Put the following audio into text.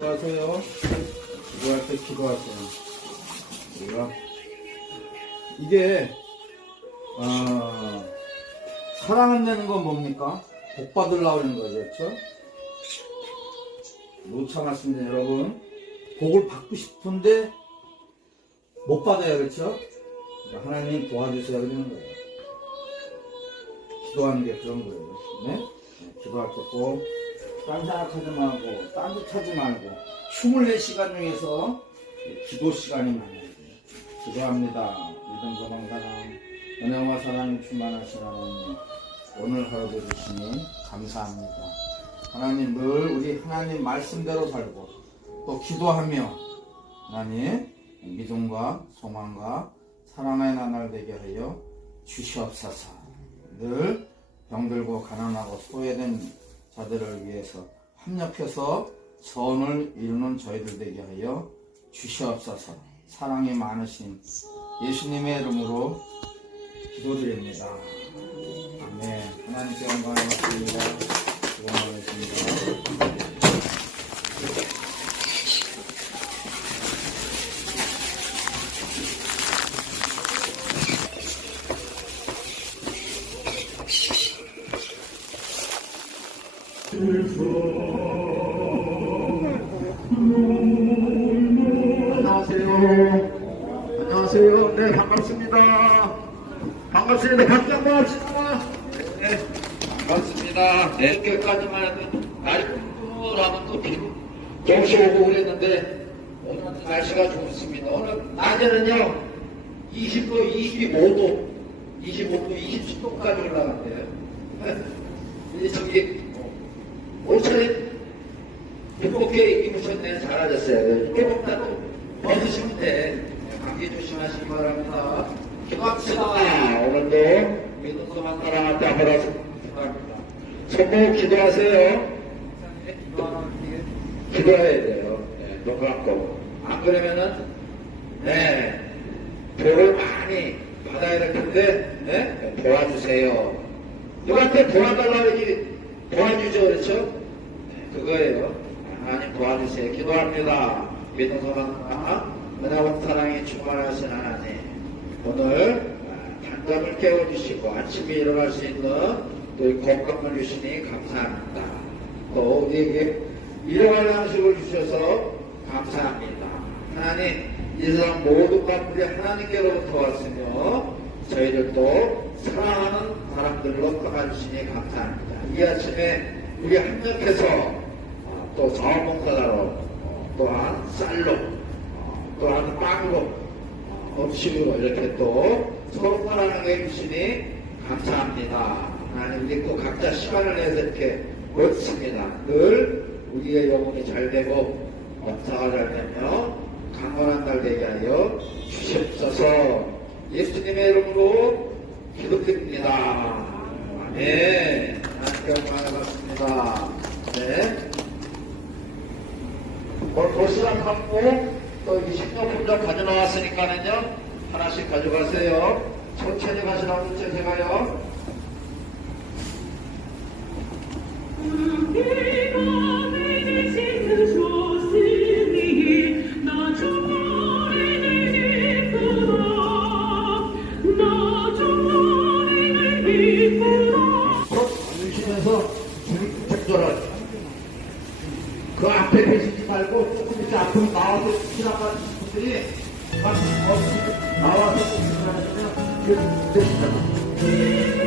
기도하세요. 기도할 때 기도하세요. 우리가 이게 어, 사랑한다는 건 뭡니까? 복 받으려고 하는 거죠, 그렇죠? 말씀드린 여러분, 복을 받고 싶은데 못 받아요, 그렇죠? 하나님 도와주세요 그러는 거예요. 기도하는 게 그런 거예요. 네? 네, 기도할 때꼭 딴 생각하지 말고, 딴듯 하지 말고, 24시간 중에서 기도 시간이 많아야 돼요. 기도합니다. 믿음 소망 사랑, 은혜와 사랑이 하나님, 오늘 하루도 주시니 감사합니다. 하나님 늘 우리 하나님 말씀대로 살고, 또 기도하며, 하나님 믿음과 소망과 사랑의 나날 되게 하여 주시옵소서. 늘 병들고 가난하고 소외된 자들을 위해서 협력해서 선을 이루는 저희들 되게 하여 주시옵소서. 사랑이 많으신 예수님의 이름으로 기도드립니다. 아멘. 하나님께 영광을 받습니다. 많으십니다. 안녕하세요. 안녕하세요. 네, 반갑습니다. 반갑습니다. 박수 한번 합시다. 네, 반갑습니다. 네, 이렇게까지만 해도 날이 푸르하면 또 비도 조금씩 오고 그랬는데 오늘은 날씨가 좋습니다. 오늘 낮에는요, 20도, 25도, 25도, 27도까지 올라간대요. 저기, 오천에 두껍게 입으셨네. 잘하셨어요. 깨끗하고 벗으시면 돼. 감기 조심하시기 바랍니다. 기도합시다. 오늘도 믿음도 만나라 앞에 앞으로 기도합니다. 손목 기도하세요. 기도해야 돼요. 네, 눈 감고. 안 그러면은, 네, 복을 많이 받아야 될 텐데, 네, 도와주세요. 누구한테 도와달라고 얘기, 도와주죠, 그렇죠? 네, 그거예요. 하나님 도와주세요. 기도합니다. 믿음 소망과 은혜와 사랑이 충만하신 하나님. 오늘 단잠을 깨워주시고 아침에 일어날 수 있는 또 건강을 주시니 감사합니다. 또 우리에게 일용할 양식을 주셔서 감사합니다. 하나님, 이 세상 모든 것들이 하나님께로부터 왔으며 저희들도 사랑하는 사람들로 떠나주시니 감사합니다. 이 아침에 우리 어, 또 자원봉사자로 어, 또한 쌀로 어, 또한 빵으로 어, 음식으로 이렇게 또 서로 사랑하게 해주시니 감사합니다. 하나님 또 각자 시간을 내서 이렇게 멋습니다. 늘 우리의 영혼이 잘 되고 역사가 잘 되며 강건한 날 되게 하여 주시옵소서 예수님의 이름으로 기도드립니다. 아멘. 하나님께 영광을 받습니다. 네. 오늘 도시락 갖고 또 이 식료품들 가져 나왔으니까는요 하나씩 가져가세요. 천천히 가시라고 제가요. 그 앞에 계시지 말고 조금 이제 앞으로 나와서 지나가는 분들이 막 나와서 하시면 그 되시다고.